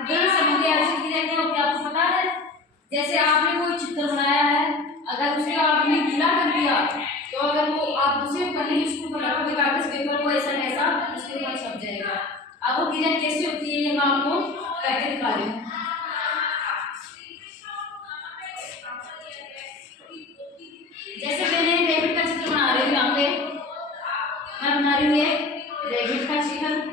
विवरण संबंधी आवश्यक क्रिया क्या होती है आपको पता है? जैसे आपने कोई चित्र बनाया है, अगर उसे आपने गीला कर दिया तो अगर वो आप दूसरे पन्ने उसके ऊपर रखोगे कागज पेपर को ऐसा ऐसा उसके ऊपर छप जाएगा। अब वो क्रिया कैसे होती है ये मैं आपको करके दिखा रही हूँ। जैसे मैंने रैबिट का चित्र बना रही हूँ, यहाँ पे मैं बना रही हूँ रैबिट का चित्र।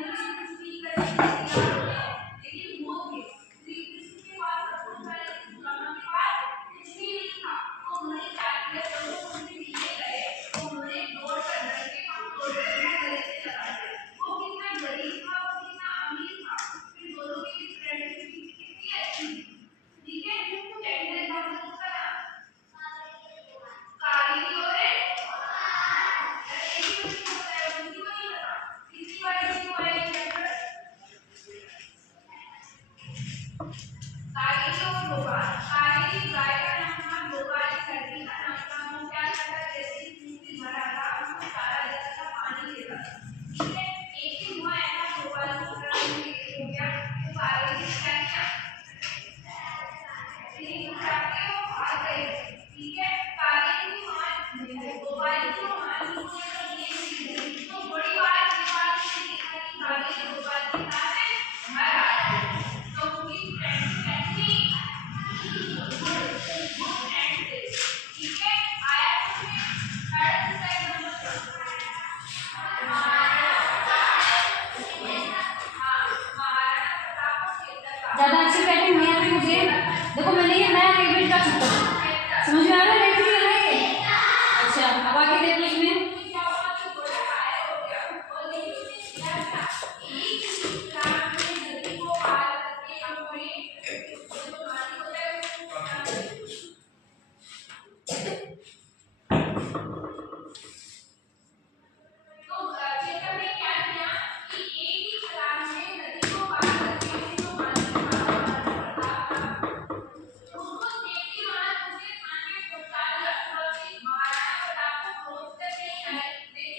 ज्यादा अच्छी पैटर्न नहीं आती मुझे। देखो मैंने ये नया रैबिट का चित्र समझ में आ रहा है? रैबिट है। अच्छा अब आगे देखो इसमें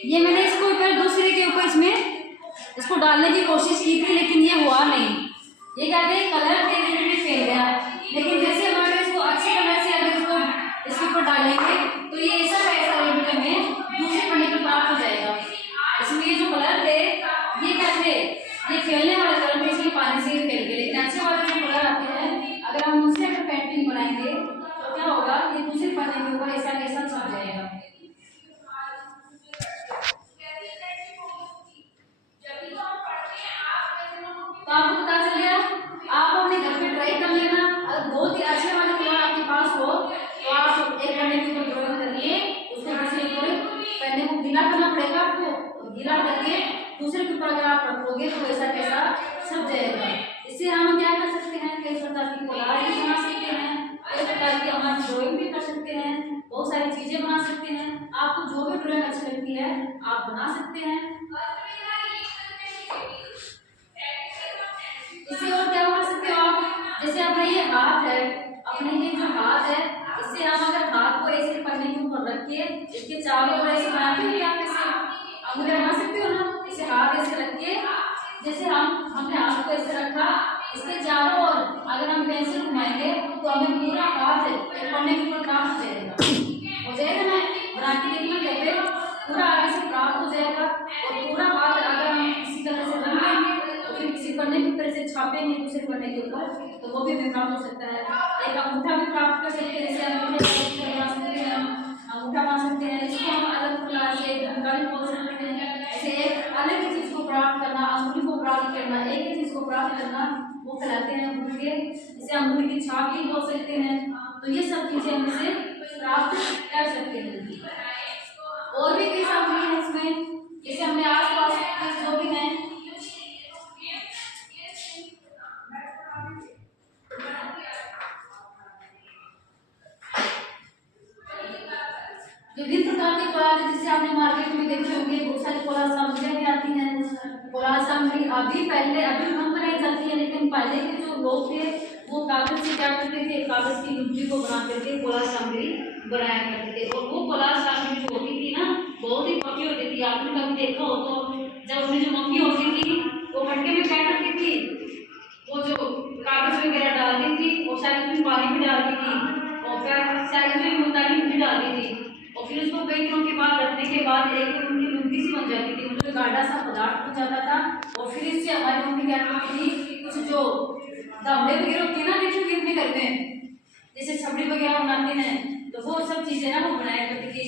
ये मैंने इसको ऊपर दूसरे के ऊपर इसमें इसको डालने की कोशिश की थी लेकिन ये हुआ नहीं। ये कहते हैं कलर फेल गया। लेकिन जैसे हमारे इसको अच्छे कलर से अगर इसको इसके ऊपर डालेंगे तो ये ऐसा पैसा रैबिट में दूसरे पन्ने पर प्राप्त हो जाएगा। इसमें ये जो कलर थे ये कहते ये खेलने वाले कलर थे इसलिए पानी से ही फेल गए। लेकिन अच्छे वाले जो कलर आते हैं अगर हम उनसे अगर पेंटिंग बनाएंगे तो क्या होगा, ये दूसरे पन्ने के ऊपर ऐसा ऐसा छप जाएगा। तो आपको पता चल गया। आप अपने घर पे ट्राई कर लेना। अगर बहुत ही अच्छे वाले कलर आपके पास हो तो आप एक पन्ने के ऊपर ड्राइंग करिए, उसके दूसरे ऊपर पन्ने को गीला करना पड़ेगा आपको। गीला करके दूसरे के ऊपर अगर आप रखोगे तो वैसा कैसा छप जाएगा। इससे हम क्या कर सकते हैं, कई प्रकार की कोलाज भी बना सकते हैं, कई प्रकार की हमारी ड्राइंग भी कर सकते हैं, बहुत सारी चीजें बना सकते हैं। आपको जो भी ड्राइंग अच्छी लगती है आप बना सकते हैं। इससे और क्या कर सकते हो आप, जैसे अपना ये हाथ है, अपने ये जो हाथ है इससे हम अगर हाथ को ऐसे पन्ने के ऊपर रख के इसके चारों ओर ऐसे बनाते हैं, आप ऐसे अंगूठे बना सकते हो ना। इसे हाथ ऐसे रख के जैसे हमने हाथ को ऐसे रखा, इसके चारों ओर अगर हम पेंसिल घुमाएंगे तो हमें पूरा हाथ एक पन्ने के ऊपर प्राप्त हो जाएगा ना। बना के देखना कैसे पूरा आगे से प्राप्त हो जाएगा। और पूरा हाथ अगर हम इसी तरह से रख लेंगे किसी पन्ने के ऊपर से छापेंगे दूसरे पन्ने के ऊपर तो वो भी प्राप्त हो सकता है। एक अंगूठा भी प्राप्त कर सकते हैं, जैसे अंगूठा बना सकते हैं, अंगूठा बना सकते हैं। इसको हम अलग प्रकार से ढंगा भी बोल सकते हैं। ऐसे एक अलग चीज को प्राप्त करना, अंगुली को प्राप्त करना, एक ही चीज को प्राप्त करना वो कहलाते हैं अंगूठे। इसे अंगूठे की छाप भी बोल सकते हैं। तो ये सब चीजें हम इसे प्राप्त कर सकते हैं। और भी कई सामग्री है इसमें, जैसे हमने आस पास जो भी है विभिन्न प्रकार के कोलाज जिसे आपने मार्केट में देखे होंगे, बहुत सारी कोलाज सामग्रियां भी आती हैं। कोलाज सामग्री अभी कम बनाई जाती है, लेकिन पहले के जो लोग थे वो कागज से क्या करते थे, कागज की लुगदी को बना करके कोलाज सामग्री बनाया करते थे। और वो कोलाज सामग्री जो होती थी ना बहुत ही मोटी होती थी। आपने कभी देखा हो तो जब उनकी जो मम्मी होती थी वो मटके में क्या करती थी, वो जो गाढ़ा सा पदार्थ हो जाता था और फिर इससे हमारी मम्मी क्या करती थी, कुछ जो दावले वगैरह होती है ना, देखो कि अपने घर में जैसे छबड़ी वगैरह बनाते हैं, तो वो सब चीजें ना वो बनाया करती थी।